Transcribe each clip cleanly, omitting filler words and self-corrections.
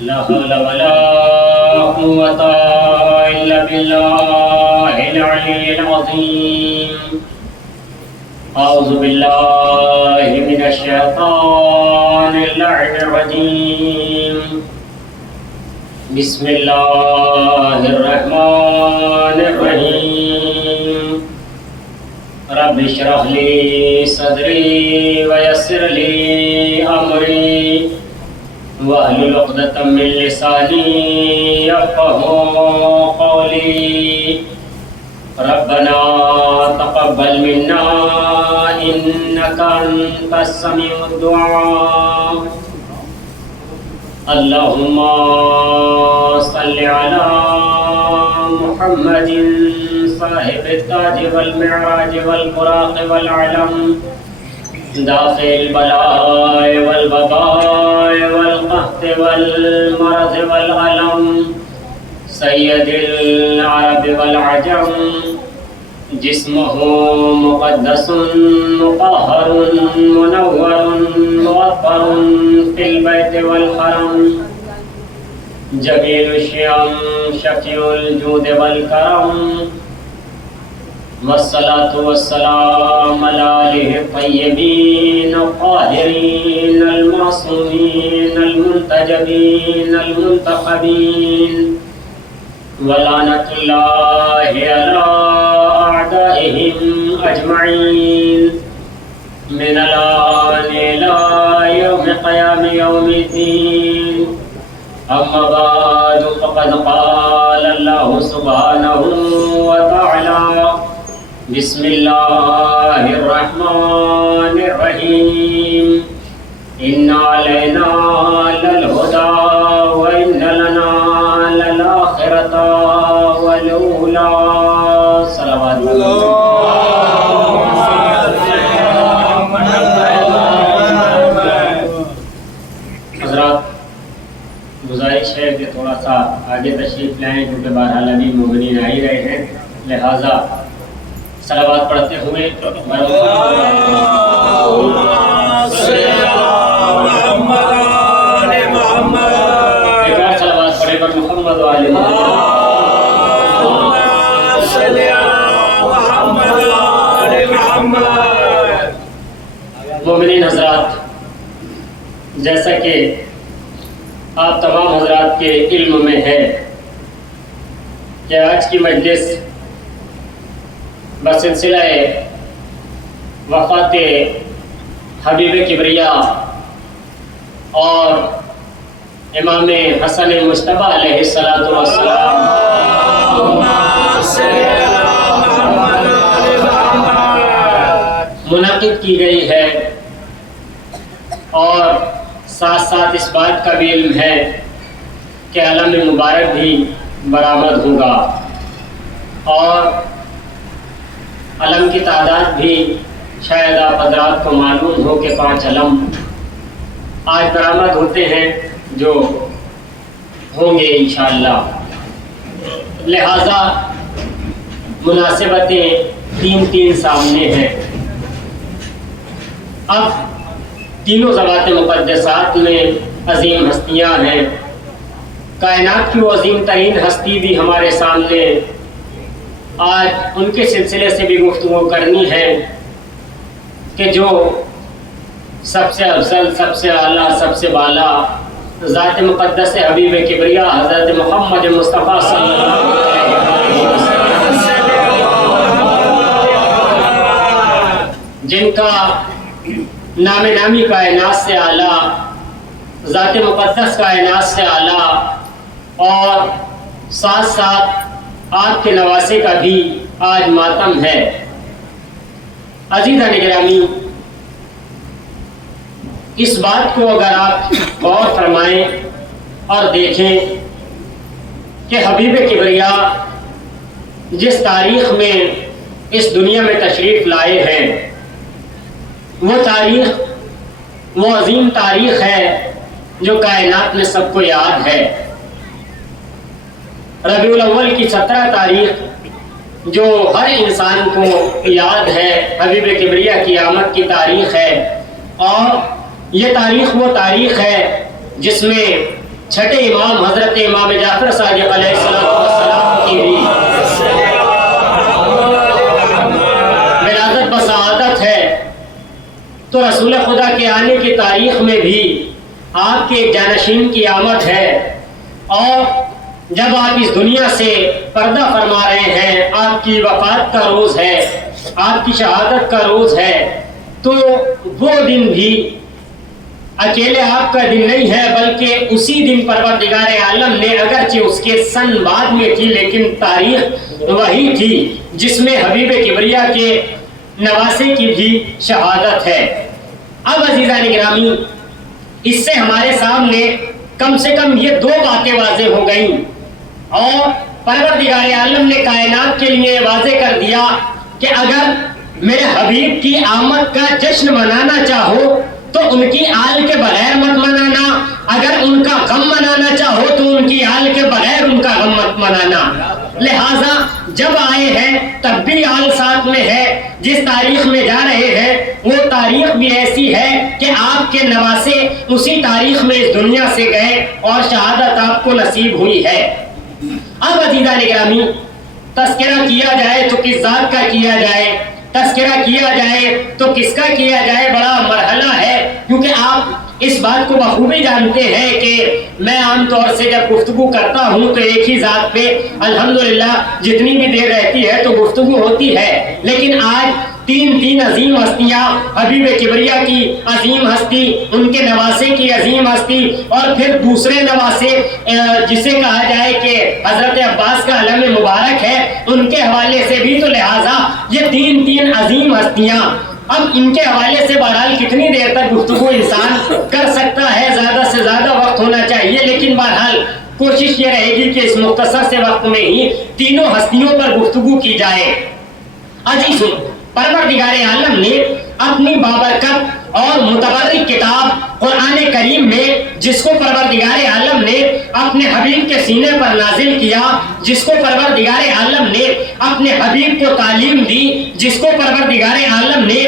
لا حول ولا قوة إلا بالله العلي العظيم. أعوذ بالله من الشيطان اللعين الرجيم. بسم الله الرحمن الرحيم. رب اشرح لي صدري ويسر لي أمري واحلل عقدة من لساني يفقهوا قولي. ربنا تقبل منا إنك أنت السميع الدعاء. اللهم صل على محمد صاحب التاج والمعراج والبراق والعلم دافع البلاء والوباء والقحط والمرض والألم سید العرب والعجم جسمه مقدس مطهر منور معطر في البيت والحرم جمیل الشیام شفیع الجود والکرم والصلاة والسلام على آله الطيبين الطاهرين المعصومين المنتجبين المنتخبين ولعنة الله على أعدائهم أجمعين من الآن إلى يوم قيام يوم الدين. أما بعد فقد قال الله سبحانه وتعالى بسم الله الرحمن الرحيم. إن علينا للهدى وإن لنا للآخرة والأولى. صلوات الله. حضرات گزارش ہے کہ تھوڑا سا آگے تشریف لائیں کیونکہ بہرحال ابھی مومنین آ ہی رہے ہیں، لہٰذا صلوات پڑھتے ہوئے ایک بار صلوات پڑھے پر محمد وآل محمد. مومنین حضرات، جیسا کہ آپ تمام حضرات کے علم میں ہے کہ آج کی مجلس بسلسلہ وفات حبیب کبریا اور امام حسن مجتبی علیہ الصلوۃ والسلام منعقد کی گئی ہے، اور ساتھ ساتھ اس بات کا بھی علم ہے کہ علم مبارک بھی برآمد ہوگا، اور علم کی تعداد بھی شاید آپ حضرات کو معلوم ہو کہ 5 علم آج برآمد ہوتے ہیں جو ہوں گے انشاءاللہ. لہذا مناسبتیں 3 سامنے ہیں. اب تینوں ذوات مقدسات میں عظیم ہستیاں ہیں. کائنات کی وہ عظیم ترین ہستی بھی ہمارے سامنے، آج ان کے سلسلے سے بھی گفتگو کرنی ہے کہ جو سب سے افضل، سب سے اعلیٰ، سب سے بالا ذات مقدس حبیب کبریا حضرت محمد مصطفیٰ صلی اللہ علیہ وسلم، جن کا نام نامی کائنات سے اعلیٰ، ذات مقدس کائنات سے اعلیٰ، اور ساتھ ساتھ آپ کے نواسے کا بھی آج ماتم ہے. عزیزان گرامی، اس بات کو اگر آپ غور فرمائیں اور دیکھیں کہ حبیب کبریا جس تاریخ میں اس دنیا میں تشریف لائے ہیں، وہ تاریخ وہ عظیم تاریخ ہے جو کائنات میں سب کو یاد ہے. ربیع الاول کی 17 تاریخ جو ہر انسان کو یاد ہے، حبیب کبریا کی آمد کی تاریخ ہے، اور یہ تاریخ وہ تاریخ ہے جس میں چھٹے امام حضرت امام جعفر صادق علیہ السلام کی بھی ولادت بسعادت ہے، تو رسول خدا کے آنے کی تاریخ میں بھی آپ کے ایک جانشین کی آمد ہے، اور جب آپ اس دنیا سے پردہ فرما رہے ہیں، آپ کی وفات کا روز ہے، آپ کی شہادت کا روز ہے، تو وہ دن بھی اکیلے آپ کا دن نہیں ہے، بلکہ اسی دن پروردگار عالم نے، اگرچہ اس کے سن بعد میں تھی لیکن تاریخ وہی تھی جس میں حبیب کبریا کے نواسے کی بھی شہادت ہے۔ اب عزیزان گرامی، اس سے ہمارے سامنے کم سے کم یہ دو باتیں واضح ہو گئیں، اور پروردگار عالم نے کائنات کے لیے واضح کر دیا کہ اگر میرے حبیب کی آمد کا جشن منانا چاہو تو ان کی آل کے بغیر مت منانا، اگر ان کا غم منانا چاہو تو ان کی آل کے بغیر ان کا غم مت منانا۔ لہٰذا جب آئے ہیں تب بھی آل ساتھ میں ہے، جس تاریخ میں جا رہے ہیں وہ تاریخ بھی ایسی ہے کہ آپ کے نواسے اسی تاریخ میں اس دنیا سے گئے اور شہادت آپ کو نصیب ہوئی ہے۔ اب عزیزان گرامی، تذکرہ کیا جائے تو کس ذات کا کیا جائے، تذکرہ کیا جائے تو کس کا کیا جائے، بڑا مرحلہ ہے، کیونکہ آپ اس بات کو بخوبی جانتے ہیں کہ میں عام طور سے جب گفتگو کرتا ہوں تو ایک ہی ذات پہ الحمدللہ جتنی بھی دیر رہتی ہے تو گفتگو ہوتی ہے، لیکن آج تین عظیم ہستیاں، حبیب کبریا کی عظیم ہستی، ان کے نواسے کی عظیم ہستی، اور پھر دوسرے نواسے جسے کہا جائے کہ حضرت عباس کا علم مبارک ہے، ان کے حوالے سے بھی، تو لہٰذا یہ تین عظیم ہستیاں، اب ان کے حوالے سے بہرحال کتنی دیر تک گفتگو انسان کر سکتا ہے، زیادہ سے زیادہ وقت ہونا چاہیے، لیکن بہرحال کوشش یہ رہے گی کہ اس مختصر سے وقت میں ہی تینوں ہستیوں پر گفتگو کی جائے۔ عزیز پروردگار عالم نے اپنی بابرکت اور متبرک کتاب قرآن کریم میں، جس کو پروردگار عالم نے اپنے حبیب کے سینے پر نازل کیا، جس کو پروردگار عالم نے اپنے حبیب کو تعلیم دی، جس کو پروردگار عالم نے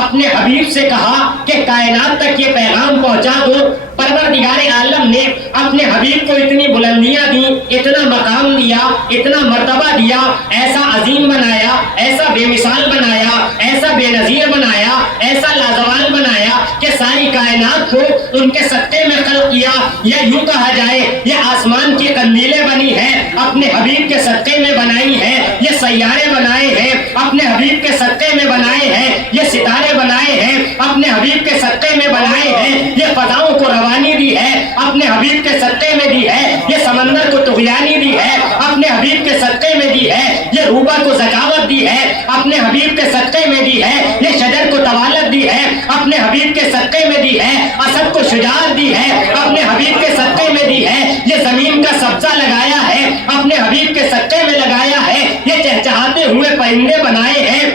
اپنے حبیب سے کہا کہ کائنات تک یہ پیغام پہنچا دو، پروردگار عالم نے اپنے حبیب کو اتنی بلندیاں دی، اتنا مقام دیا، اتنا مرتبہ دیا، ایسا عظیم بنایا، ایسا بے مثال بنایا، ایسا بے نظیر بنایا، ایسا لازوال بنایا کہ ساری کائنات کو ان کے صدقے میں خلق کیا، یا یوں کہا جائے یہ آسمان کی قندیلیں بنی ہیں اپنے حبیب کے صدقے میں بنائی ہیں، یہ سیارے بنائے ہیں اپنے حبیب کے صدقے میں بنائے ہیں، یہ ستارے بنائے ہیں اپنے حبیب کے صدقے میں بنائے ہیں، یہ فضاؤں کو روانی دی ہے اپنے حبیب کے صدقے میں دی ہے، یہ سمندر کو طغیانی دی ہے اپنے حبیب کے صدقے میں دی ہے، یہ روبا کو ذکاوت دی ہے اپنے حبیب کے صدقے میں دی ہے، یہ شجر کو طوالت دی ہے اپنے حبیب کے صدقے میں دی ہے، اسد کو شجاعت دی ہے اپنے حبیب کے صدقے میں دی ہے، یہ زمین کا سبزہ لگایا ہے اپنے حبیب کے صدقے میں لگایا ہے، یہ چہچہاتے ہوئے پرندے بنائے ہیں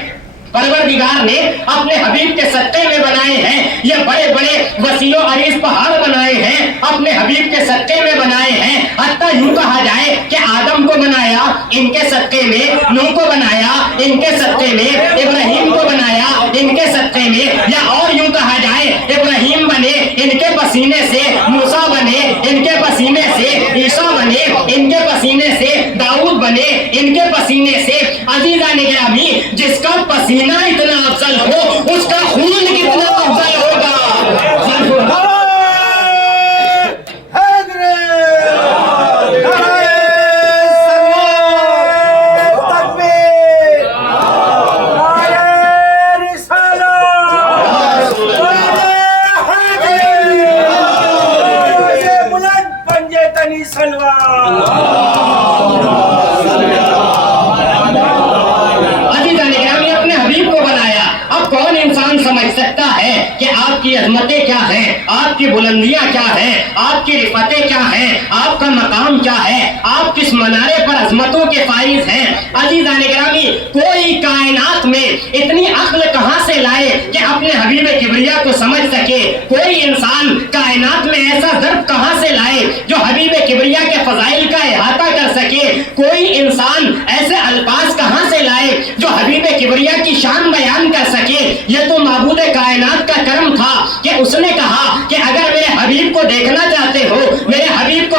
پروردگار نے اپنے حبیب کے صدقے میں بنائے ہیں، یہ بڑے بڑے وسیع و عریض پہاڑ بنائے ہیں اپنے حبیب کے صدقے میں بنائے ہیں، حتیٰ یوں کہا جائے کہ آدم کو بنایا ان کے صدقے میں، نوح کو بنایا ان کے صدقے میں، ابراہیم کو بنایا ان کے صدقے میں، یا اور یوں کہا جائے ابراہیم بنے ان کے پسینے سے، موسیٰ بنے ان کے پسینے سے، عیسیٰ بنے ان کے پسینے سے، داؤد بنے ان کے پسینے سے۔ عزیزان گرامی، جس کا پسینہ اتنا افضل ہو اس کا خون کتنا افضل ہوگا۔ آپ کی عظمتیں کیا ہیں، آپ کی بلندیاں کیا ہیں، آپ کی رفتیں کیا ہیں، آپ کا مقام کیا ہے، آپ کس منارے پر عظمتوں کے فائز ہیں۔ عزیزان گرامی، کوئی کائنات میں اتنی عقل کہاں سے لائے کہ اپنے حبیب کبریا کو سمجھ سکے، کوئی انسان کائنات میں ایسا ضرب کہاں سے لائے جو حبیب کبریا کے فضائل کا احاطہ کر سکے، کوئی انسان ایسے الفاظ کہاں سے لائے جو حبیب کبریا کی شان بیان کر سکے۔ یہ تو معبود کائنات کا کرم تھا کہ اس نے کہا کہ اگر میرے حبیب کو دیکھنا چاہتے ہو، میرے حبیب کو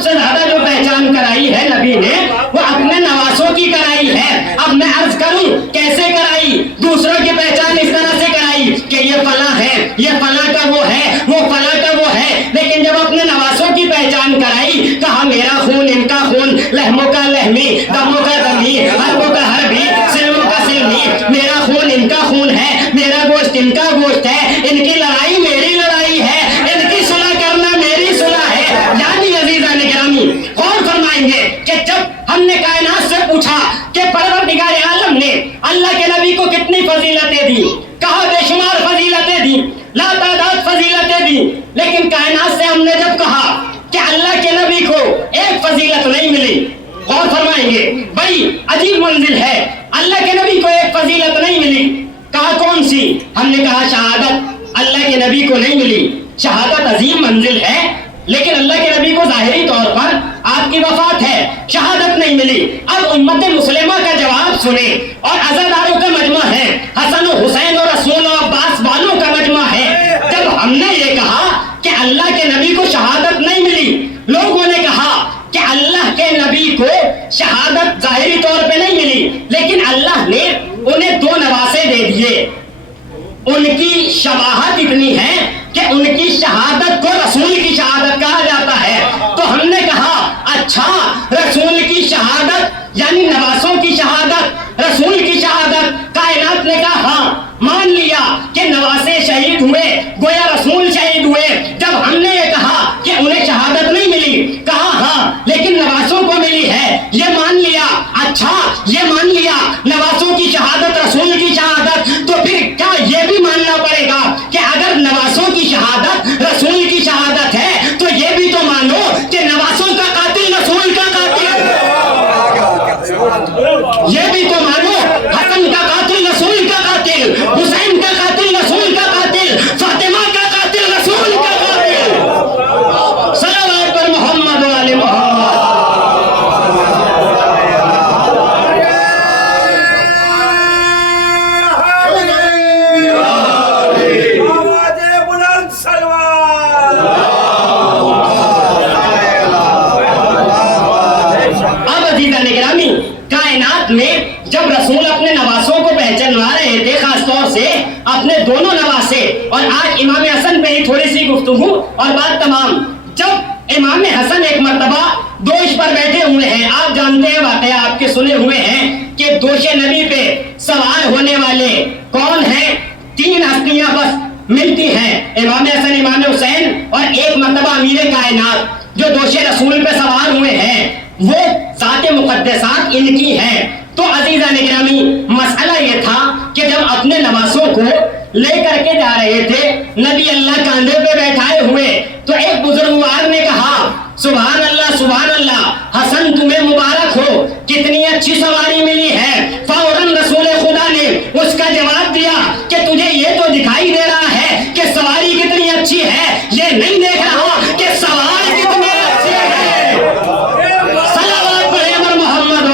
سب سے زیادہ جو پہچان کرائی ہے نبی نے وہ اپنے نواسوں کی کرائی ہے. اب میں عرض کروں کیسے کرائی؟ دوسروں کی پہچان اس طرح سے کرائی کہ یہ فلاں ہے، یہ فلاں کا وہ ہے، وہ فلاں کا وہ ہے. لیکن جب اپنے نواسوں کی پہچان کرائی، کہا میرا خون ان کا خون، لحموں کا لحمی، دموں کا دمی، حربوں کا حربی، سلموں کا سلمی. میرا خون ان کا خون ہے، میرا گوشت ان کا گوشت ہے، ان کی لڑائی میری لڑائی ہے، ان کی صلح کرنا میری صلح ہے. یعنی عزیزان گرامی غور فرمائیں گے کہ جب ہم نے کائنات سے پوچھا کہ پروردگار عالم نے اللہ کے نبی کو کتنی فضیلتیں دی، کہا بے شمار فضیلتیں دی، لا تعداد فضیلتیں دی. لیکن کائنات سے ہم نے جب کہا کہ اللہ کے نبی کو ایک فضیلت نہیں ملی، غور فرمائیں گے بڑی عجیب منزل ہے. اللہ کے نبی کو ایک فضیلت نہیں ملی. کہا کون سی؟ ہم نے کہا شہادت. اللہ کے نبی کو نہیں ملی. شہادت عظیم منزل ہے، لیکن اللہ کے نبی کو ظاہری طور پر آپ کی وفات ہے، شہادت نہیں ملی. اب امت مسلمہ کا جواب سنیں، اور عزاداروں کا مجمع ہے، حسن و حسین اور رسول و عباس والوں کا مجمع ہے. جب ہم نے یہ کہا کہ اللہ کے نبی کو شہادت نہیں ملی، لوگوں نے کہا کہ اللہ کے نبی کو شہادت ظاہری طور پہ نہیں ملی، لیکن اللہ نے انہیں 2 نواسے دے دیے. ان کی شباہت اتنی ہے کہ ان کی شہادت کو رسول کی شہادت کہا جاتا ہے. تو ہم نے کہا اچھا، رسول کی شہادت یعنی نواسوں کی شہادت، رسول کی شہادت. کائنات نے کہا ہاں، مان لیا کہ نواسے شہید ہوئے، گویا رسول شہید ہوئے. جب ہم نے یہ کہا کہ انہیں شہادت نہیں ملی، کہا ہاں لیکن نواسوں کو ملی ہے، یہ مان لیا. اچھا، یہ مان لیا نواسوں کی شہادت رسول کی شہادت، تو پھر کیا یہ بھی ماننا پڑے گا کہ اگر نواسوں کی شہادت رسول کی شہادت ہے تو یہ بھی تو مانو کہ نواسوں کا قاتل رسول کا قاتل، یہ بھی تو مانو حسن کا قاتل رسول کا قاتل، حسین کا قاتل رسول کا قاتل، فاطمہ کا قاتل رسول کا قاتل. صلوات پر محمد و آل محمد. کائنات میں جب رسول اپنے نواسوں کو پہچانوا رہے تھے، خاص طور سے اپنے دونوں نواسے، اور آج امام حسن پہ ہی تھوڑی سی گفتگو اور بات تمام. جب امام حسن ایک مرتبہ دوش پر بیٹھے ہوئے ہیں، آپ جانتے ہیں واقعہ آپ کے سنے ہوئے ہیں کہ دوش نبی پہ سوار ہونے والے کون ہیں؟ 3 ہستیاں بس ملتی ہیں، امام حسن، امام حسین اور ایک مرتبہ امیر کائنات. جو دوش رسول پہ سوار ہوئے ہیں وہ ذات مقدسات ان کی ہیں. تو عزیزان گرامی مسئلہ یہ تھا کہ جب اپنے نواسوں کو لے کر کے جا رہے تھے، نبی اللہ کاندھے پہ بیٹھائے ہوئے، تو ایک بزرگوار نے کہا سبحان اللہ سبحان اللہ، حسن تمہیں مبارک ہو، کتنی اچھی سواری ملی ہے. فوراً رسول خدا نے اس کا جواب دیا کہ تجھے یہ تو دکھائی دے رہا ہے کہ سواری کتنی اچھی ہے، یہ نہیں دیکھ رہا کہ سوار کتنے اچھے ہیں. صلوات پڑھے پر محمد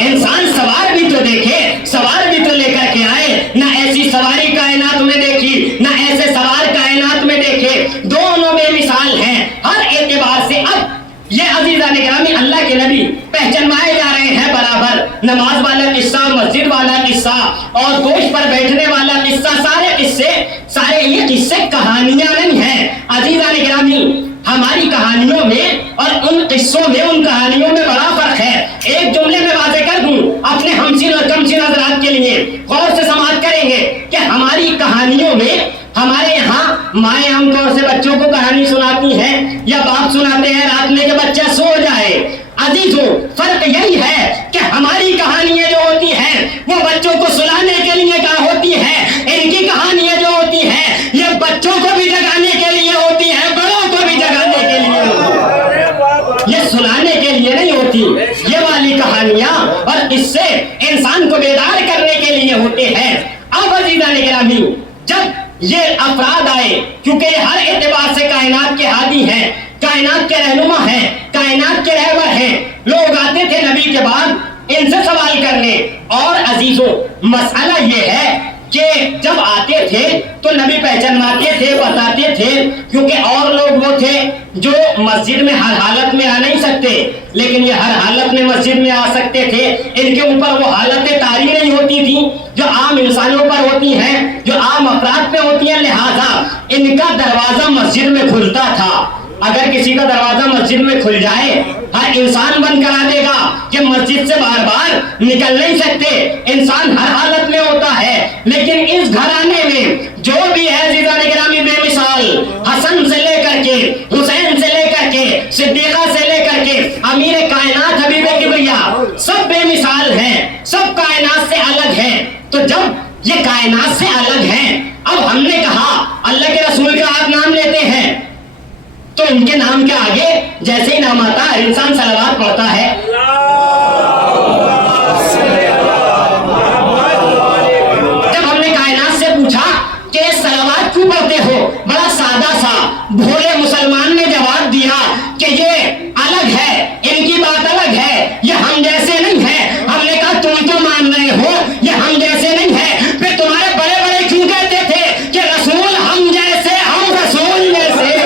انسان سوار بھی تو دیکھے، سوار بھی تو لے کر کے آئے. نہ ایسی سواری کائنات میں دیکھی، نہ ایسے سوار کائنات میں دیکھے. دونوں بے مثال ہیں ہر اعتبار سے. اب یہ عزیزان گرامی اللہ کے نبی پہچانوائے جا رہے ہیں برابر. نماز والا قصہ، مسجد والا قصہ اور گوشت پر بیٹھنے والا قصہ، سارے قصے، سارے یہ قصے کہانیاں نہیں ہیں. عزیزان گرامی ہماری کہانیوں میں اور ان قصوں میں، ان کہانیوں میں بڑا فرق ہے. ایک جملے میں واضح کر دوں اپنے ہمسن اور کمسن حضرات کے لیے، غور سے سماعت کریں گے کہ ہماری کہانیوں میں ہمارے یہاں مائیں عام طور سے بچوں کو کہانی سناتی ہیں یا باپ سناتے ہیں رات میں کہ بچہ سو جائے. عزیزو فرق یہی ہے کہ ہماری کہانیاں جو ہوتی ہیں وہ بچوں کو سنانے کے لیے کہاں ہوتی ہیں. ان کی کہانیاں جو ہوتی ہیں یہ بچوں کو بھی جگانے کے لیے ہوتی ہیں، بڑوں کو بھی جگانے کے لیے ہوتی، یہ سنانے کے لیے نہیں ہوتی. یہ والی کہانیاں اور اس سے انسان کو بیدار کرنے کے لیے ہوتے ہیں. اب عزیزان گرامی جب یہ افراد آئے، کیونکہ یہ ہر اعتبار سے کائنات کے ہادی ہیں، کائنات کے رہنما ہیں، کائنات کے رہبر ہیں، لوگ آتے تھے نبی کے بعد ان سے سوال کرنے مسئلہ یہ ہے کہ جب آتے تھے تو نبی پہچانواتے تھے، بتاتے تھے، کیونکہ اور لوگ وہ تھے جو مسجد میں ہر حالت میں آ نہیں سکتے، لیکن یہ ہر حالت میں مسجد میں آ سکتے تھے۔ ان کے اوپر وہ حالتیں طاری نہیں ہوتی تھیں جو عام انسانوں پر ہوتی ہیں، جو عام افراد پہ ہوتی ہیں، لہذا ان کا دروازہ مسجد میں کھلتا تھا۔ اگر کسی کا دروازہ مسجد میں کھل جائے، ہر انسان بند کرا دے گا کہ مسجد سے بار بار نکل نہیں سکتے، انسان ہر حالت میں ہوتا ہے۔ لیکن اس گھرانے میں جو بھی ہے عزیزان گرامی بے مثال، حسن سے لے کر کے، حسین سے لے کر کے، صدیقہ سے لے کر کے امیر کائنات حبیب کبریا، سب بے مثال ہیں، سب کائنات سے الگ ہیں۔ تو جب یہ کائنات سے الگ ہیں، اب ہم نے کہا اللہ کے رسول کا آپ نام لیتے ہیں تو ان کے نام کے آگے جیسے ہی نام آتا ہے انسان صلوات پڑھتا ہے۔ جب ہم نے کائنات سے پوچھا کہ صلوات کیوں پڑھتے ہو، بڑا سادہ سا بھولے مسلمان نے جواب دیا کہ یہ الگ ہے، ان کی بات الگ ہے، یہ ہم جیسے نہیں ہے۔ ہم نے کہا تم تو مان رہے ہو یہ ہم جیسے نہیں ہے، پھر تمہارے بڑے بڑے کیوں کہتے تھے کہ رسول ہم جیسے، ہم رسول جیسے؟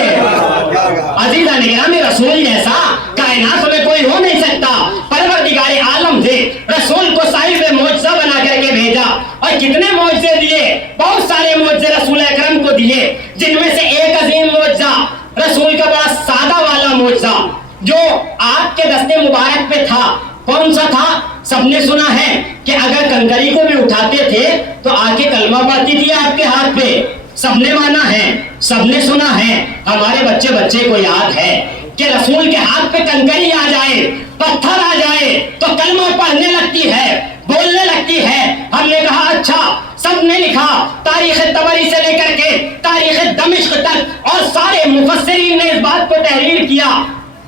عزیزان گرامی رسول جیسا کائنات میں کوئی ہو نہیں سکتا۔ پروردگار عالم سے رسول کو صاحب معجزہ بنا کر کے بھیجا، اور کتنے معجزے دیے، بہت سارے معجزے رسول اکرم کو دیے، جن میں سے ایک عظیم معجزہ رسول کا بڑا سادہ والا معجزہ جو آپ کے دستے مبارک پہ تھا، کون سا تھا؟ سب نے سنا ہے کہ اگر کنکری کو بھی اٹھاتے تھے تو آ کے کلمہ پڑھتی تھی آپ کے ہاتھ پہ، سب نے مانا ہے، سب نے سنا ہے، ہمارے بچے کو یاد ہے کہ رسول کے ہاتھ پہ کنکری آ جائے، پتھر آ جائے تو کلمہ پڑھنے لگتی ہے، بولنے لگتی ہے۔ ہم نے کہا اچھا، سب نے لکھا، تاریخ طبری سے لے کر کے تاریخ دمشق تک، اور سارے مفسرین نے اس بات کو تحریر کیا،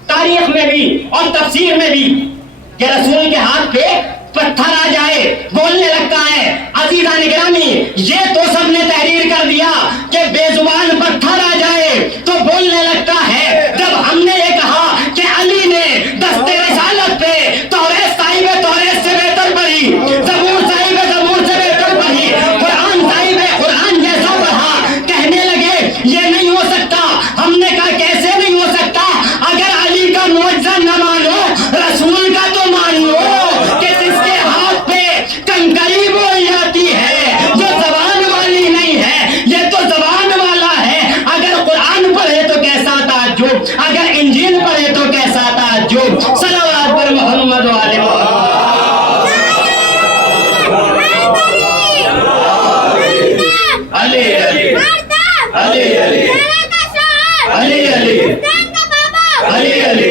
تاریخ میں بھی اور تفسیر میں بھی، کہ رسول کے ہاتھ پہ پتھر آ جائے بولنے لگتا ہے۔ عزیزان گرامی یہ تو سب نے تحریر کر دیا کہ بے زبان پتھر آ جائے تو بولنے لگتا ہے۔ جب ہم نے یہ کہا کہ علی نے دست رسالت پہ توریت صاحب توریت سے بہتر پڑھی، زبور صاحب زبور سے بہتر پڑھی، قرآن صاحب قرآن جیسا پڑھا، کہنے لگے یہ نہیں ہو سکتا۔ ہم نے کہا کیسے نہیں ہو سکتا؟ اگر علی کا معجزہ نہ مانو رسول کا تو مان لو کہ جس کے ہاتھ پہ کنکری بول جاتی ہے، جو زبان والی نہیں ہے، یہ تو زبان والا ہے۔ اگر قرآن پڑھے تو کیسا تعجب، اگر انجیل پڑھے تو کیسا تعجب۔ صلوات پر محمد و آل محمد۔ علی علی علی علی علی علی علی علی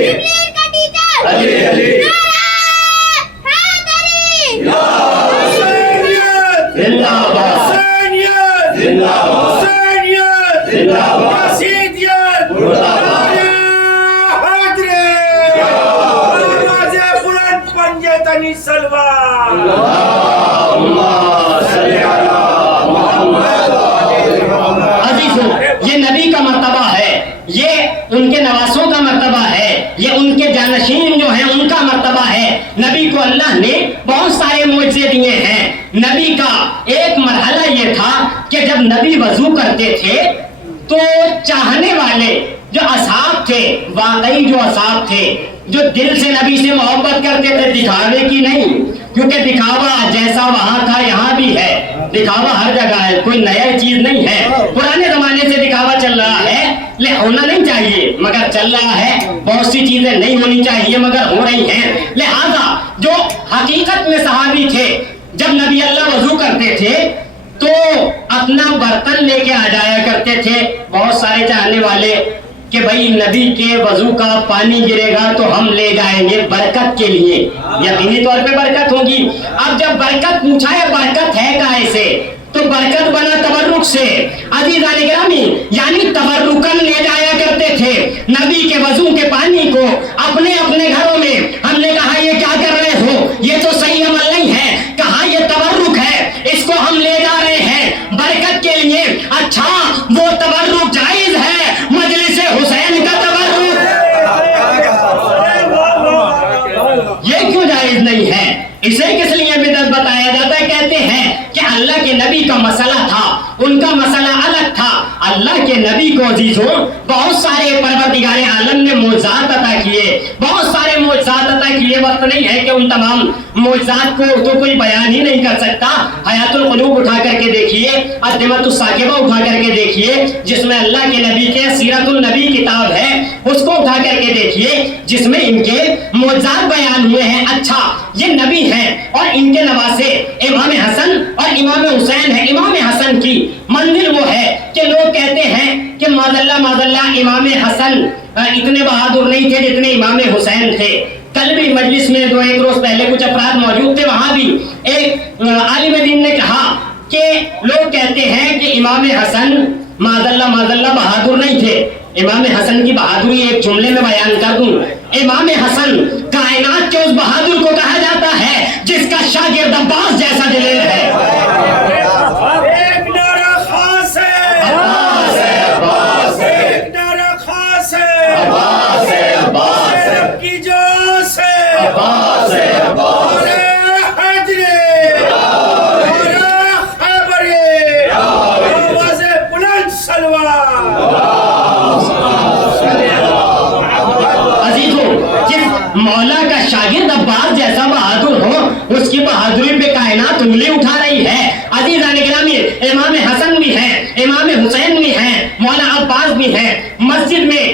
علی علی یہ نبی کا مرتبہ ہے، یہ ان کے نواسوں کا مرتبہ ہے، یہ ان کے جانشین جو ہیں ان کا مرتبہ ہے۔ نبی کو اللہ نے بہت سارے معجزے دیے ہیں۔ نبی کا ایک مرحلہ یہ تھا کہ جب نبی وضو کرتے تھے تو چاہنے والے جو اصحاب تھے، واقعی جو اصحاب تھے، جو دل سے نبی سے محبت کرتے تھے، دکھاوے کی نہیں، کیونکہ دکھاوا جیسا وہاں تھا یہاں بھی ہے، دکھاوا ہر جگہ ہے، کوئی نیا چیز نہیں ہے۔ پرانے زمانے سے دکھاوا چل رہا ہے، ہونا نہیں چاہیے مگر چل رہا ہے، بہت سی چیزیں نہیں ہونی چاہیے مگر ہو رہی ہیں۔ لہذا جو حقیقت میں صحابی تھے، جب نبی اللہ وضو کرتے تھے تو اپنا برتن لے کے آ جایا کرتے تھے۔ بہت سارے چاہنے والے کہ بھائی نبی کے وضو کا پانی گرے گا تو ہم لے جائیں گے برکت کے لیے، یقینی طور پہ برکت ہوگی۔ اب جب برکت پوچھا ہے برکت ہے کائے سے، تو برکت بنا تبرک سے۔ عزیزان گرامی یعنی تبرکن لے جایا کرتے تھے نبی کے وضو کے پانی کو اپنے اپنے گھروں میں۔ ہم نے کہا یہ کیا کر رہے ہو، یہ تو صحیح عمل نہیں ہے، کہا یہ تبرک ہے، اس کو ہم لے جا رہے ہیں برکت کے لیے۔ اچھا وہ تبرک جائز ہے، مجلس حسین کا تبرک یہ کیوں جائز نہیں ہے؟ اسے کس لیے کا مسئلہ تھا, ان کا مسئلہ الگ تھا. اللہ کے نبی کو عزیزوں بہت سارے پروردگار عالم نے معجزات عطا کیے, بہت سارے معجزات عطا کیے. وقت نہیں ہے کہ ان تمام معجزات کو تو کوئی بیان ہی نہیں کر سکتا. حیات القلوب اٹھا کر کے دیکھیے, الدمۃ الثاقبہ اٹھا کر کے دیکھیے جس میں اللہ کے نبی کے سیرت النبی کتاب ہے, اس کو اٹھا کر کے دیکھیے جس میں ان کے معجزات بیان ہوئے ہیں. اچھا یہ نبی ہیں اور ان کے نواسے امام حسن اور امام حسین ہیں. امام حسن کی منزل وہ ہے کہ لوگ کہتے ہیں کہ معذاللہ امام حسن اتنے بہادر نہیں تھے جتنے امام حسین تھے. کل بھی مجلس میں دو ایک روز پہلے کچھ افراد موجود تھے, وہاں بھی ایک عالم دین نے کہا کہ لوگ کہتے ہیں کہ امام حسن معذاللہ بہادر نہیں تھے. امام حسن کی بہادری ایک جملے میں بیان کر دوں. امام حسن کائنات کے اس بہادر کو کہا جاتا ہے جس کا شاگرد عباس جیسا دلیر ہے. مولا کا شاگرد عباس جیسا بہادر ہو, اس کی بہادری پہ کائنات انگلی اٹھا رہی ہے. عزیزان گرامی, امام حسن بھی ہیں, امام حسین بھی ہیں, مولا عباس بھی ہیں, مسجد میں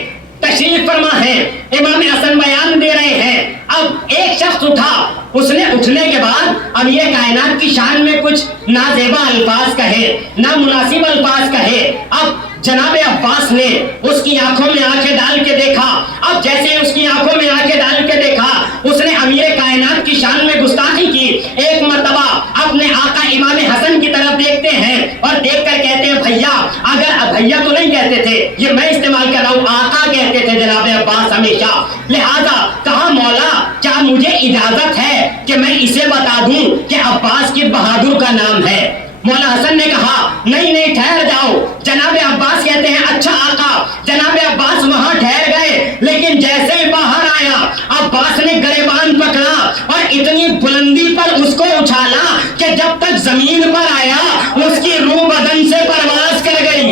تشریف فرما ہے, امام حسن بیان دے رہے ہیں. اب ایک شخص اٹھا, اس نے اٹھنے کے بعد اب یہ کائنات کی شان میں کچھ نازیبا الفاظ کہے, نامناسب الفاظ کہے. اب جناب عباس نے اس کی آنکھوں میں آنکھیں ڈال کے دیکھا. اب جیسے اس کی آنکھوں میں آنکھیں ڈال کے دیکھا, اس نے امیر کائنات کی شان میں گستاخی کی. ایک مرتبہ اپنے آقا امام حسن کی طرف دیکھتے ہیں اور دیکھ کر کہتے ہیں بھیا. اگر بھیا تو نہیں کہتے تھے, یہ میں استعمال کر رہا ہوں, آقا کہتے تھے جناب عباس ہمیشہ. لہذا کہا مولا کیا مجھے اجازت ہے کہ میں اسے بتا دوں کہ عباس کی بہادر کا نام ہے؟ مولا حسن نے کہا نہیں ٹھہر جاؤ. جناب عباس کہتے ہیں اچھا آقا. جناب عباس وہاں ٹھہر گئے, لیکن جیسے ہی باہر آیا عباس نے گریبان پکڑا اور اتنی بلندی پر اس کو اچھالا کہ جب تک زمین پر آیا اس کی روح بدن سے پرواز کر گئی.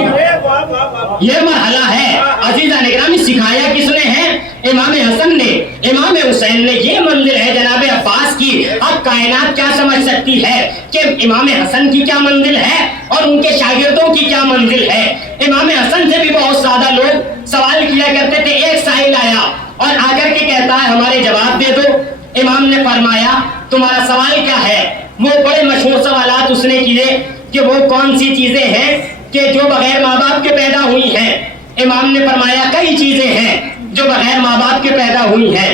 یہ مرحلہ ہے عزیزان گرامی. سکھایا کس نے ہے؟ امام حسن نے, امام حسین نے. یہ منزل ہے جناب عباس کی. اب کائنات کیا سمجھ سکتی ہے کہ امام حسن کی کیا منزل ہے اور ان کے شاگردوں کی کیا منزل ہے. امام حسن سے بھی بہت زیادہ لوگ سوال کیا کرتے تھے. ایک سائل آیا اور آ کر کے کہتا ہے ہمارے جواب دے دو. امام نے فرمایا تمہارا سوال کیا ہے؟ وہ بڑے مشہور سوالات اس نے کیے کہ وہ کون سی چیزیں ہیں کہ جو بغیر ماں باپ کے پیدا ہوئی ہیں. امام نے فرمایا کئی چیزیں ہیں جو بغیر ماں باپ کے پیدا ہوئی ہیں.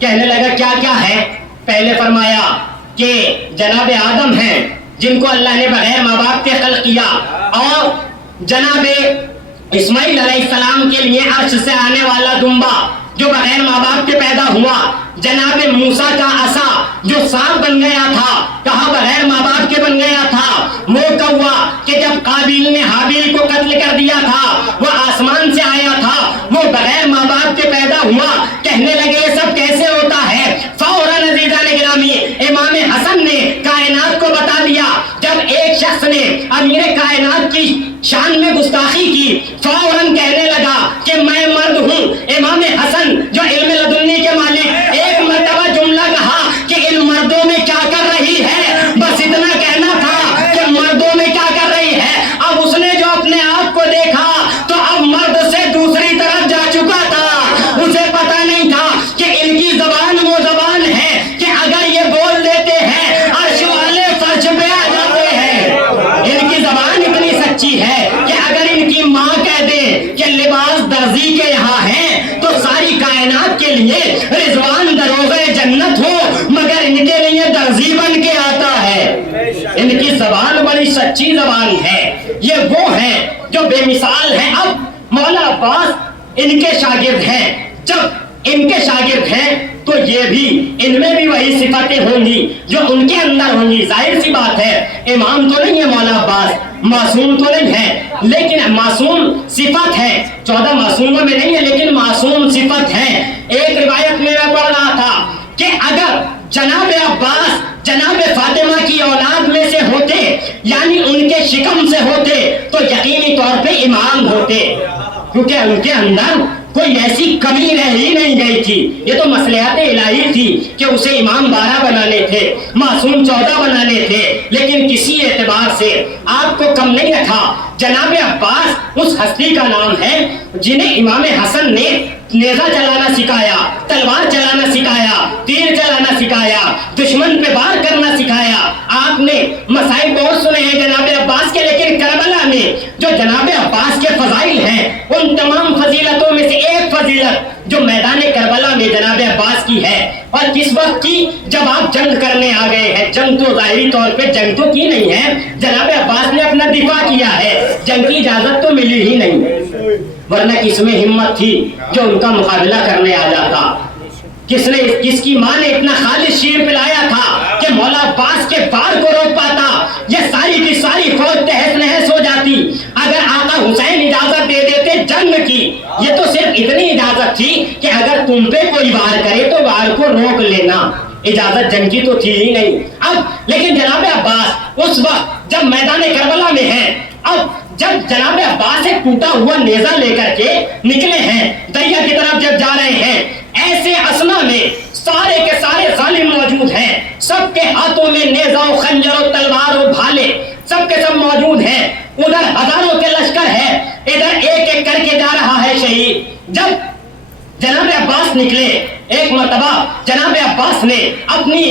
کہنے لگا کیا کیا ہے؟ پہلے فرمایا کہ جناب آدم ہیں جن کو اللہ نے بغیر ماں باپ کے خلق کیا, اور جناب اسماعیل علیہ السلام کے لیے عرش سے آنے والا دمبا جو بغیر ماں باپ کے پیدا ہوا. جناب موسیٰ کا عصا جو سانپ بن گیا تھا, کہاں بغیر ماں باپ کے بن گیا تھا. وہ کوا کہ جب قابیل نے حابیل کو قتل کر دیا تھا وہ آسمان سے آیا تھا, وہ بغیر ماں باپ کے پیدا ہوا. کہنے لگے یہ سب کیسے ہوتا ہے؟ فوراً عزیزان گرامی امام حسن نے کائنات کو بتا دیا. جب ایک شخص نے امیر کائنات کی شان میں گستاخی کی, فوراً کہنے لگا کہ میں مرد ہوں. امام حسن جو علم لدنی کے مالک, ایک مرتبہ جملہ کہا کہ ان مردوں میں کیا کر رہی ہے, بس اتنا کہنا تھا کہ مردوں میں کیا کر رہی ہے. اب اس نے جو اپنے آپ کو دیکھا تو اب مرد سے دوسری طرف جا چکا تھا. اسے پتا نہیں تھا کہ ان کی زبان وہ زبان ہے کہ اگر یہ بول دیتے ہیں عرش والے فرش پہ آ جاتے ہیں. ان کی زبان اتنی سچی ہے کہ اگر ان کی ماں کہہ دے کہ لباس درزی کے یہاں ہے تو ساری کائنات کے لیے رضوان دروغے جنت ہو, مگر ان کے لیے درزی بن کے آتا ہے. ان کی زبان بڑی سچی زبان ہے. یہ وہ ہیں جو بے مثال ہیں. اب مولا عباس ان کے شاگرد ہیں. جب ان کے شاگرد ہیں تو یہ بھی ان میں بھی وہی صفتیں ہوں گی جو ان کے اندر ہوں گی. ظاہر سی بات ہے امام تو نہیں ہے مولا عباس, معصوم تو نہیں ہے, لیکن معصوم صفت ہے. 14 معصوموں میں نہیں ہے لیکن معصوم صفت ہے. ایک روایت میں پڑھ رہا تھا کہ اگر جناب عباس جناب فاطمہ کی اولاد میں سے ہوتے, یعنی ان کے ہوتے تو یقینی طور پہ امام ہوتے، کیونکہ ان کے اندر کوئی ایسی کمی رہ ہی نہیں گئی تھی. یہ تو مصلحت الہی تھی کہ اسے امام 12 بنانے تھے، معصوم 14 بنانے تھے، لیکن کسی اعتبار سے آپ کو کم نہیں رکھا. جناب عباس اس ہستی کا نام ہے جنہیں امام حسن نے نیزہ چلانا سکھایا، تلوار چلانا سکھایا، تیر چلانا سکھایا، دشمن پہ وار کرنا سکھایا. آپ نے مسائل بہت سنے ہیں جناب عباس کے، لیکن کربلا میں جو جناب عباس کے فضائل ہیں ان تمام فضیلتوں میں سے ایک فضیلت جو میدان کربلا میں جناب عباس کی ہے، اور کس وقت کی؟ جب آپ جنگ کرنے آ گئے ہیں. جنگ تو ظاہری طور پہ جنگ تو کی نہیں ہے، جناب عباس نے اپنا دفاع کیا ہے، جنگ کی اجازت تو ملی ہی نہیں، ورنہ کس میں ہمت تھی جو ان کا مقابلہ کرنے آ جاتا؟ کس کی ماں نے اتنا خالص شیر پلایا تھا کہ مولا عباس کے وار کو روک پاتا؟ یہ ساری کی ساری فوج تہس نہس ہو جاتی اگر آقا حسین اجازت دے دیتے جنگ کی. یہ تو صرف اتنی اجازت تھی کہ اگر تم پہ کوئی وار کرے تو وار کو روک لینا، اجازت جنگ کی تو تھی ہی نہیں. اب لیکن جناب عباس اس وقت جب میدان کربلا میں ہیں، اب جب جناب عباس ایک ٹوٹا ہوا نیزہ لے کر کے نکلے ہیں دریا کی طرف جب جا رہے ہیں، ایسے اسنا میں سارے کے سارے ظالم موجود ہیں، سب کے ہاتھوں میں نیزہ و خنجر و تلوار و بھالے سب کے سب موجود ہیں. ادھر ہزاروں کے لشکر ہے، ادھر ایک ایک کر کے جا رہا ہے شہید. جب جناب عباس نکلے، ایک مرتبہ جناب عباس نے اپنی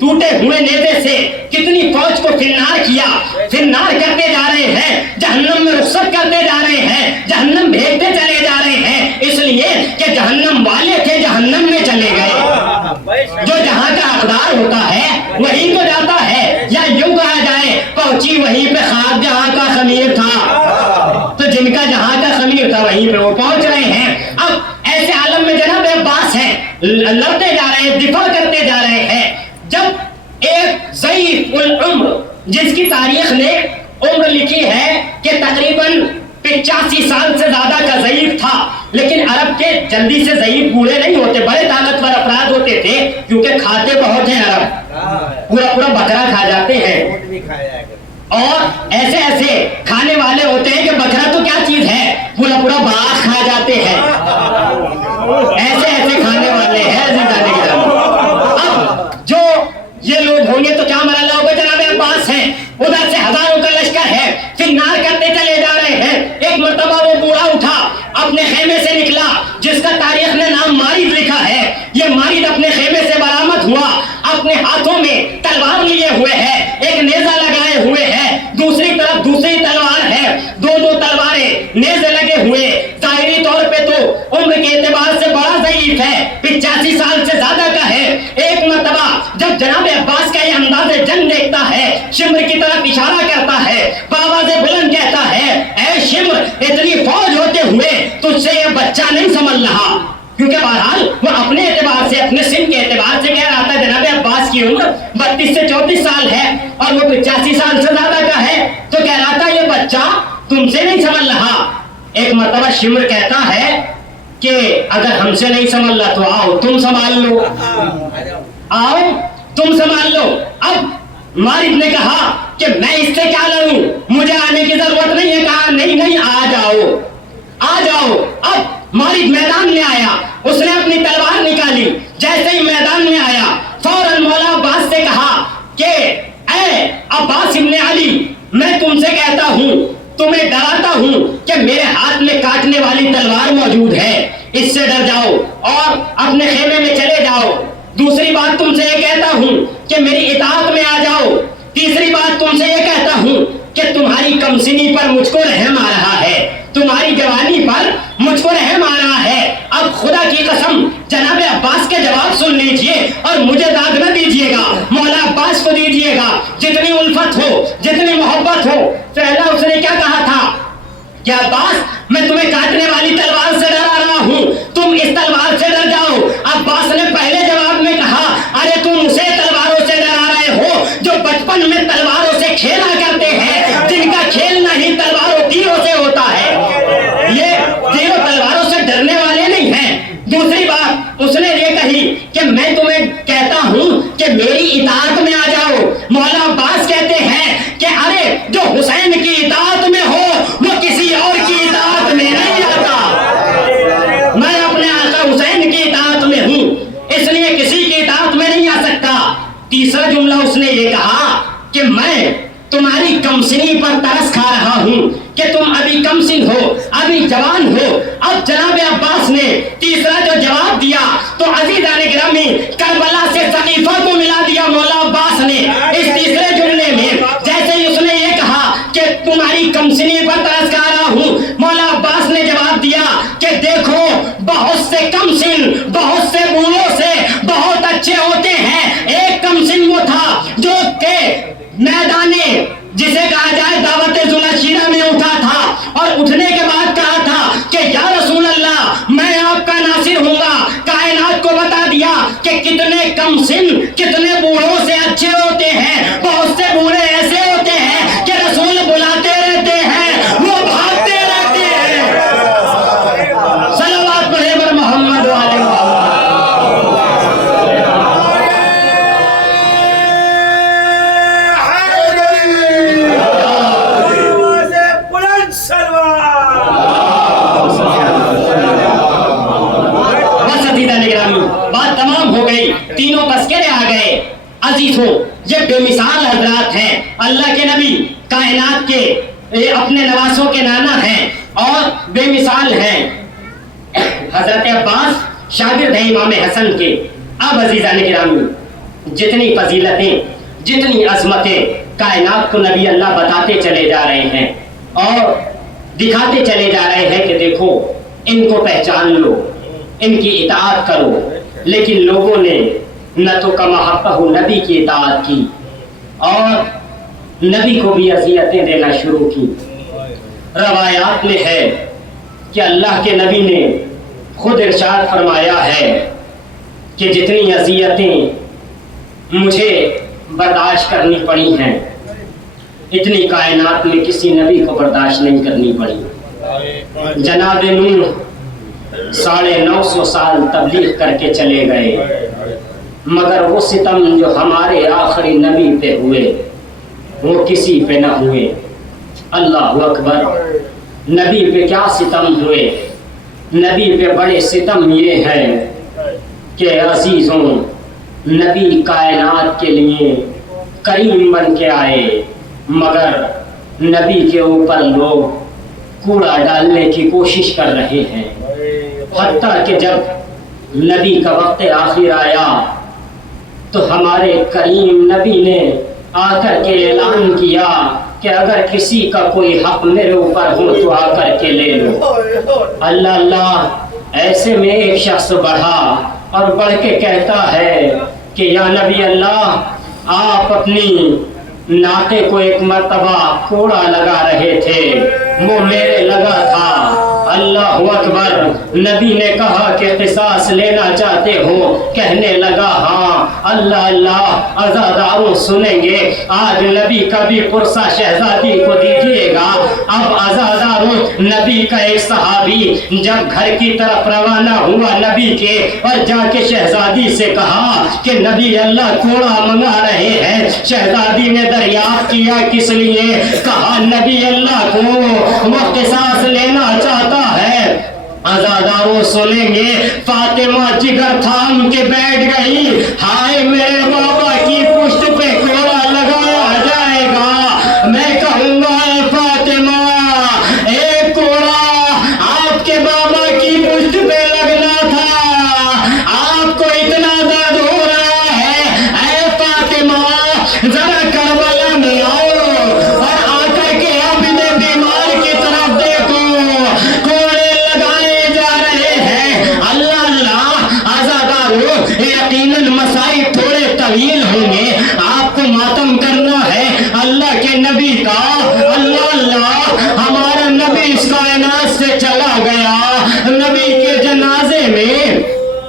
ٹوٹے ہوئے نیزے سے کتنی فوج کو فنار کیا، فنار کرتے جا رہے ہیں، جہنم میں رخصت کرتے جا رہے ہیں، جہنم بھیجتے چلے جا رہے ہیں، اس لیے کہ جہنم والے تھے جہنم میں چلے گئے. جو جہاں کا حقدار ہوتا ہے وہی تو جاتا ہے، یا یوں کہا جائے پہنچی وہیں پہ خاک جہاں کا خمیر تھا، تو جن کا جہاں کا خمیر تھا وہیں پہ وہ پہنچ رہے ہیں. اب ایسے عالم میں جناب عباس ہیں، لڑتے جا رہے ہیں، دفاع کرتے جا رہے ہیں. جب ایک ضعیف العمر جس کی تاریخ نے عمر لکھی ہے کہ تقریباً 85 سال سے زیادہ کا ضعیف تھا، لیکن عرب کے جلدی سے ضعیف بوڑھے نہیں ہوتے، بڑے طاقتور افراد ہوتے تھے کیونکہ کھاتے بہت ہیں عرب، پورا پورا بکرا کھا جاتے ہیں، اور ایسے ایسے کھانے والے ہوتے ہیں کہ بکرا تو کیا چیز ہے، پورا پورا باغ کھا جاتے ہیں، ایسے ایسے کھانے والے ہیں. اب جو یہ لوگ ہوں گے تو کیا مرحلہ ہوگا؟ جناب عباس ہیں، ادھر سے ہزاروں کا لشکر ہے، پھر نار کرتے چلے جا رہے ہیں. ایک مرتبہ وہ بوڑھا اٹھا، اپنے خیمے سے نکلا جس کا تاریخ نے نام مارد لکھا ہے. یہ مارد اپنے خیمے سے برآمد ہوا، اپنے ہاتھوں میں تلوار لیے ہوئے ہے، ایک نیزہ لگائے ہوئے ہے، دوسری طرف دوسری تلوار ہے، دو تلواریں نیزے لگے ہوئے. ظاہری طور پہ تو عمر کے اعتبار سے بڑا ضعیف ہے، 85 سال سے زیادہ کا ہے. ایک مرتبہ جب جناب عباس کا یہ انداز جنگ دیکھتا ہے، شمر کی طرف اشارہ کرتا ہے، بآواز بلند کہتا ہے، اے شمر، اتنی فوج ہوتے ہوئے تجھ سے یہ بچہ نہیں سنبھل رہا. کیونکہ بہرحال وہ اپنے اعتبار سے، اپنے سن کے اعتبار سے کہہ رہا تھا جناب عباس کی عمر 32 سے 34 سال ہے اور وہ 85 سال سے زیادہ کا ہے، تو کہہ رہا تھا یہ بچہ تم سے نہیں سنبھل رہا. ایک مرتبہ شمر کہتا ہے کہ اگر ہم سے نہیں سنبھل رہا تو آؤ تم سنبھال لو، آؤ تم سنبھال لو. اب مارد نے کہا کہ میں اس سے کیا لڑوں، مجھے آنے کی ضرورت نہیں ہے. کہا نہیں آ جاؤ آ جاؤ. اب مارد میدان میں آیا، اس نے اپنی تلوار نکالی، جیسے ہی میدان میں آیا فوراً مولا عباس سے کہا کہ اے عباس ابن علی، میں تم سے کہتا ہوں، تمہیں ڈراتا ہوں کہ میرے ہاتھ میں کاٹنے والی تلوار موجود ہے، اس سے ڈر جاؤ اور اپنے خیمے میں چلے جاؤ. دوسری بات تم سے یہ کہتا ہوں کہ میری اطاعت میں آ جاؤ. تیسری بات تم سے یہ کہتا ہوں کہ تمہاری کمسنی پر مجھ کو رحم آ رہا ہے، تمہاری جوانی پر مجھ کو رحم آ رہا ہے. اب خدا کی قسم جناب عباس کے جواب سن لیجئے اور مجھے داد نہ دیجئے گا، مولا عباس کو دیجئے گا. جتنی الفت ہو، جتنی محبت ہو. پہلا اس نے کیا کہا تھا کہ عباس میں تمہیں کاٹنے والی تلوار سے ڈرا رہا ہوں، تم اس تلوار سے ڈر جاؤ. عباس نے پہلے جواب میں کہا ارے تم اسے تلواروں سے ڈرا رہے ہو جو بچپن میں تلواروں سے کھیلا کرتے ہیں، جن کا کھیلنا ہی تلواروں تیروں سے ہوتا ہے. یہ تیروں تلواروں سے ڈرنے والے نہیں ہیں. دوسری بات اس نے یہ کہی کہ میں تمہیں کہتا ہوں کہ میری اطاعت میں آ جاؤ. مولا عباس کہتے ہیں کہ ارے جو حسین کی اطاعت میں کہ میں تمہاری کمسنی پر ترس کھا رہا ہوں کہ تم ابھی کمسن ہو، ابھی جوان ہو۔ اب جناب عباس نے تیسرا جو جواب دیا تو عزیزان گرامی کربلا سے ثقیفہ کو ملا دیا مولا عباس نے اس تیسرے جملے میں۔ جیسے ہی اس نے یہ کہا کہ تمہاری کمسنی پر ترس کھا رہا ہوں، مولا عباس نے جواب دیا کہ دیکھو بہت سے کمسن بہت سے بوڑھوں سے بہت اچھے ہوتے ہیں، ایک کمسن وہ تھا جو کہ میدانے جسے کہا جائے دعوت ذوالشیرہ میں اٹھا تھا اور اٹھنے کے بعد کہا تھا کہ یا رسول اللہ میں آپ کا ناصر ہوں گا۔ کائنات کو بتا دیا کہ کتنے کمسن کتنے بوڑھوں سے اچھے ہوتے ہیں، بہت سے بوڑھے ایسے ہوتے ہیں کہ رسول بلاتے رہتے ہیں وہ بھاگتے رہتے ہیں۔ صلوات پڑھے بر محمد والے محمد۔ بات تمام ہو گئی، تینوں تذکرے آ گئے۔ عزیزوں یہ بے مثال حضرات ہیں، اللہ کے نبی کائنات کے اپنے نواسوں کے نانا ہیں اور بے مثال ہیں۔ حضرت عباس شاگرد ہیں امام حسن کے۔ اب عزیزان گرامی جتنی فضیلتیں جتنی عظمتیں کائنات کو نبی اللہ بتاتے چلے جا رہے ہیں اور دکھاتے چلے جا رہے ہیں کہ دیکھو ان کو پہچان لو، ان کی اطاعت کرو، لیکن لوگوں نے نہ تو کما حقہ نبی کی اطاعت کی اور نبی کو بھی اذیتیں دینا شروع کی۔ روایات میں ہے کہ اللہ کے نبی نے خود ارشاد فرمایا ہے کہ جتنی اذیتیں مجھے برداشت کرنی پڑی ہیں اتنی کائنات میں کسی نبی کو برداشت نہیں کرنی پڑی۔ جناب نوح 950 سال تبلیغ کر کے چلے گئے، مگر وہ ستم جو ہمارے آخری نبی پہ ہوئے وہ کسی پہ نہ ہوئے۔ اللہ اکبر! نبی پہ کیا ستم ہوئے؟ نبی پہ بڑے ستم یہ ہے کہ عزیزوں نبی کائنات کے لیے کریم بن کے آئے، مگر نبی کے اوپر لوگ کوڑا ڈالنے کی کوشش کر رہے ہیں۔ حتیٰ کہ جب نبی کا وقت آخر آیا تو ہمارے کریم نبی نے آ کر کے اعلان کیا کہ اگر کسی کا کوئی حق میرے اوپر ہو تو آ کر کے لے لو۔ اللہ اللہ! ایسے میں ایک شخص بڑھا اور بڑھ کے کہتا ہے کہ یا نبی اللہ آپ اپنی ناقے کو ایک مرتبہ کوڑا لگا رہے تھے، وہ میرے لگا تھا۔ اللہ اکبر! نبی نے کہا کہ قصاص لینا چاہتے ہو؟ کہنے لگا ہاں۔ اللہ اللہ! عزاداروں سنیں گے، آج نبی کا بھی پرسہ شہزادی کو دیجیے گا۔ اب عزاداروں نبی کا ایک صحابی جب گھر کی طرف روانہ ہوا نبی کے اور جا کے شہزادی سے کہا کہ نبی اللہ کوڑا منگا رہے ہیں، شہزادی نے دریافت کیا کس لیے؟ کہا نبی اللہ کو وہ قصاص لینا چاہتا ہے۔ عزاداروں سنیں گے، فاطمہ جگر تھام کے بیٹھ گئی، ہائے میرے بابا کی پشت پہ کوڑا لگایا جائے گا۔ میں کہوں گا اے فاطمہ ایک کوڑا آپ کے بابا کی پشت پہ لگنا تھا، آپ کو اتنا درد ہو رہا ہے، اے فاطمہ ذرا کربلا میں آؤ اور آ کر کے اپنے بیمار کی طرف دیکھو، کوڑے لگائے جا رہے ہیں۔ اللہ اللہ! عزاداروں یقیناً مسائل تھوڑے طویل ہوں گے، آپ کو ماتم کرنا ہے اللہ کے نبی کا۔ اللہ اللہ! ہمارا نبی اس کائنات سے چلا گیا، نبی کے جنازے میں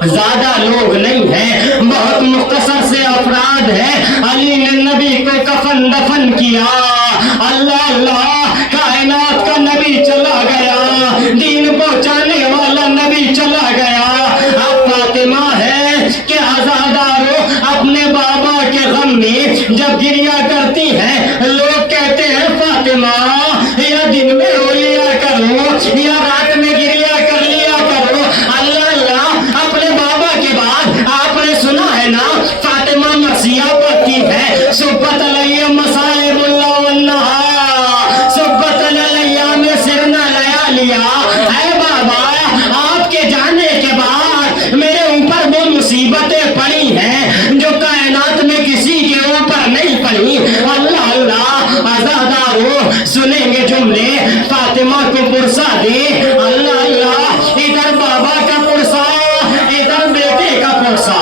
زیادہ لوگ نہیں ہیں، بہت مختصر سے افراد ہیں۔ علی نے نبی کو کفن دفن کیا۔ اللہ اللہ! کائنات کا نبی چلا گیا، دین پہنچانے والا نبی چلا گیا۔ اب فاطمہ ہے کہ عزاداروں اپنے بابا کے غم میں جب گریا کرتی ہیں، لوگ کہتے ہیں فاطمہ یا دن میں رو لیا کرو یا رات میں گریا کر لیا کرو۔ اللہ اللہ! اپنے بابا کے بعد آپ نے سنا ہے نا فاطمہ مرثیہ پڑھتی ہے، صبح علیہ سنیں گے جملے فاطمہ کو پرسا دے اللہ اللہ ادھر بابا کا پرسا ادھر بیٹے کا پرسا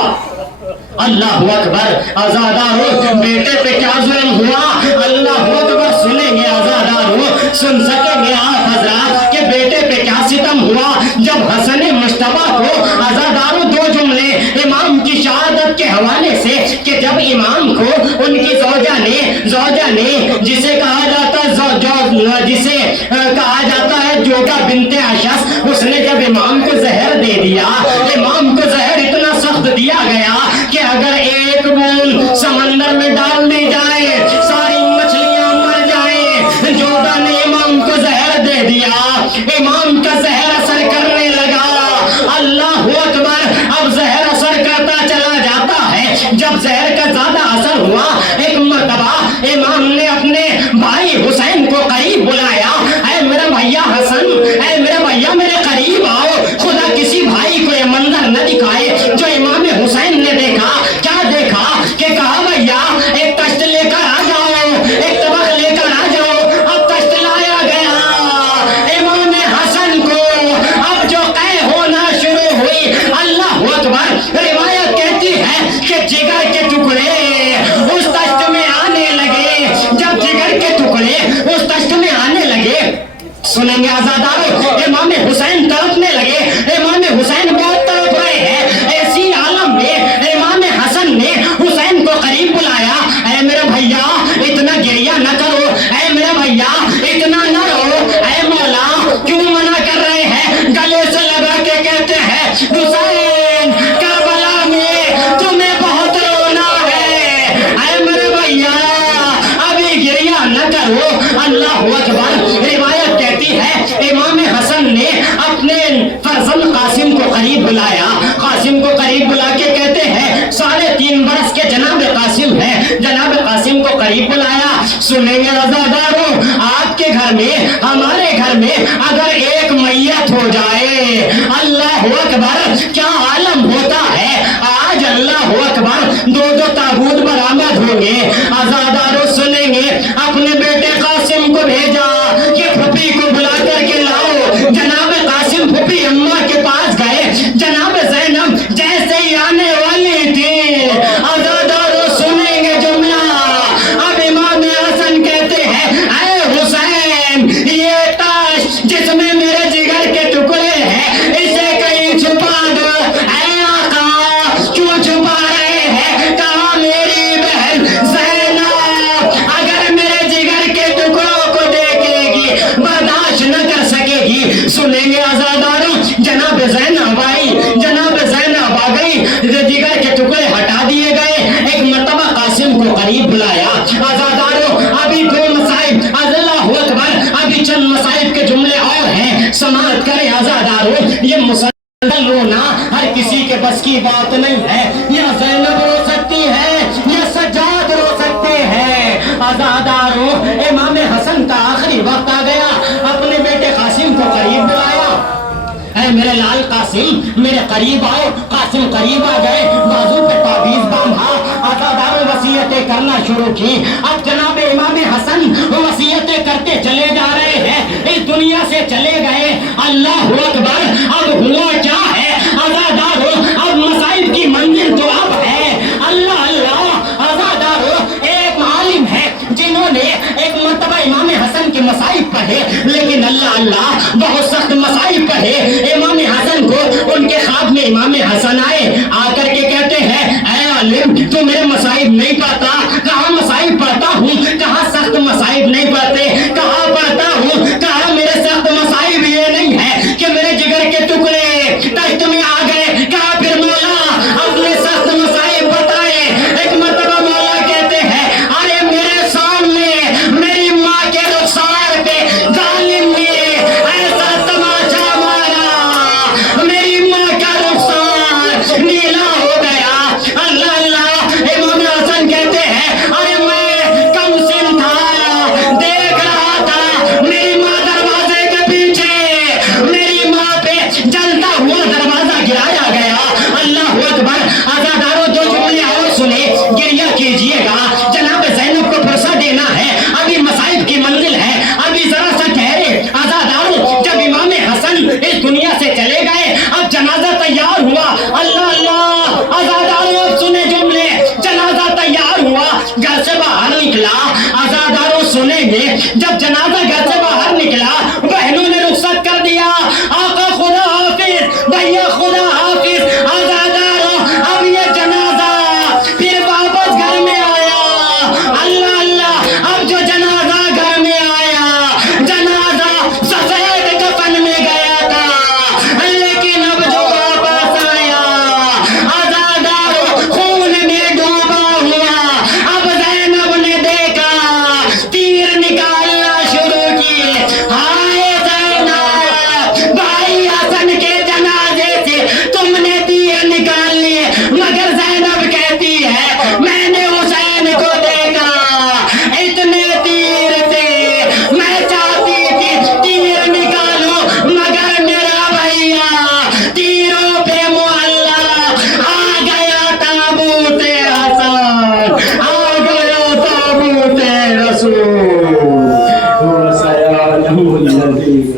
اللہ اکبر آزادارو بیٹے پہ کیا ظلم ہوا اللہ اکبر سنیں گے آزادارو سن سکیں گے آپ حضرات کہ بیٹے پہ کیا ستم ہوا جب حسن مشتبہ کو آزادارو دو جملے امام کی شہادت کے حوالے سے کہ جب امام کو ان کی زوجہ نے جسے کہا جاتا ہے جوگا بنت اشس اس نے جب امام کو زہر دے دیا امام کو زہر اتنا سخت دیا گیا کہ اگر ایک بوند سمندر میں ڈال دی جائے ساری مچھلیاں مر جائیں جوگا نے امام کو زہر دے دیا امام کا زہر اثر کرنے لگا اللہ اکبر اب زہر اثر کرتا چلا جاتا ہے جب زہر کا زیادہ اثر ہوا ایک مرتبہ امام نے اپنے بھائی حسین کو قریب بلایا اے میرا بھیا حسن اے میرا بھیا میرے قریب آؤ خدا کسی بھائی کو یہ منظر نہ دکھائے جو امام حسین نے دیکھا کیا دیکھا کہ کہا بھیا ایک تشت لے کر آ جاؤ ایک طبق لے کر آ جاؤ اب تشت لایا گیا امام حسن کو اب جو قے ہونا شروع ہوئی اللہ اکبر روایت کہتی ہے کہ جگر کے ٹکڑے اس تشت میں آنے لگے جب جگر کے ٹکڑے اس تشت میں آنے لگے سنیں گے آزادارو امام حسین تڑپنے لگے امام حسین بہت تڑپ رہے ہیں ایسی عالم میں امام حسن نے حسین کو قریب بلایا اے میرا بھیا اتنا گریہ نہ کرو اے میرا بھیا اتنا نہ رو اے مولا کیوں منع کر رہے ہیں گلے سے لگا کے کہتے ہیں حسین کربلا میں تمہیں بہت رونا ہے اے میرے بھیا ابھی گریہ نہ کرو اللہ اکبر روایت کہتی ہے امام حسن نے اپنے فرزند قاسم کو قریب بلایا قاسم کو قریب بلا کے کہتے ہیں 3.5 برس کے جناب قاسم ہے جناب قاسم کو قریب بلایا سنیں گے رضاداروں آپ کے گھر میں ہمارے گھر میں اگر ایک میت ہو جائے اللہ اکبر کیا عالم ہوتا ہے آج اللہ اکبر 2 تابوت برآمد ہوں گے آزاداروں سنیں گے اپنے بیٹے قاسم کو بھیجا کہ پھپھی کو بلا کر کے لاؤ جناب قاسم پھپھی اماں کے پاس گئے جناب زینب جیسے ہی آنے والی تھی آزاداروں سنیں گے جملہ اب امام حسن کہتے ہیں اے حسین یہ تاش جس میں میرے جگر کے ٹکڑے ہیں اسے کہیں چھپا دو اے آقا کیوں چھپا رہے ہیں کہا میری بہن زینب اگر میرے جگر کے ٹکڑوں کو دیکھے گی برداشت نہ کر سکے گی سنیں گے آزاداروں جناب زینب آئی جناب زینب آ گئی جگر کے ٹکڑے ہٹا دیے گئے ایک مرتبہ قاسم کو قریب بلایا آزاداروں ابھی 2 مسائب اللہ اکبر ابھی چند مسائب کے جملے اور ہیں سماعت کریں آزاداروں یہ مسلسل رونا ہر کسی کے بس کی بات نہیں ہے یا زینب رو سکتی ہے یا سجاد رو سکتے ہیں آزاداروں امام حسن کا آخری وقت آ گیا اپنے بیٹے قاسم کو قریب بلایا اے میرے لال قاسم میرے قریب آؤ قاسم قریب آ گئے بازو پہ تعویذ باندھا آزاداروں وصیتیں کرنا شروع کی اب جناب امام حسن وصیتیں کرتے چلے جا رہے ہیں اس دنیا سے چلے گئے اللہ اکبر اب ہوا کیا ہے آزاداروں اب مصائب کی منزل تو اب ہے اللہ اللہ آزاداروں ایک عالم ہے جنہوں نے ایک مرتبہ امام حسن کے مصائب پڑھے لیکن اللہ اللہ بہت سخت مصائب پڑھے امام حسن کو ان کے خواب میں امام حسن آئے آ کر کے کہتے ہیں اے عالم تو میرے مصائب نہیں پڑھتا کہاں مصائب پڑھتا ہوں کہاں سخت مصائب نہیں پڑھتے کہاں پڑھتا ہوں کہاں میرے سخت مصائب یہ نہیں ہے کہ میرے جگر کے ٹکڑے تشت میں آ گئے کہا پھر مولا اپنے سخت مصائب بتائے ایک مرتبہ مولا کہتے ہیں ارے میرے سامنے میری ماں کے رخسار پہ ظالم نے ایسا تماشا مارا میری ماں کا رخسار نیلا ہو باہر نکلا، عزاداروں سنیں گے جب جنازہ گھر سے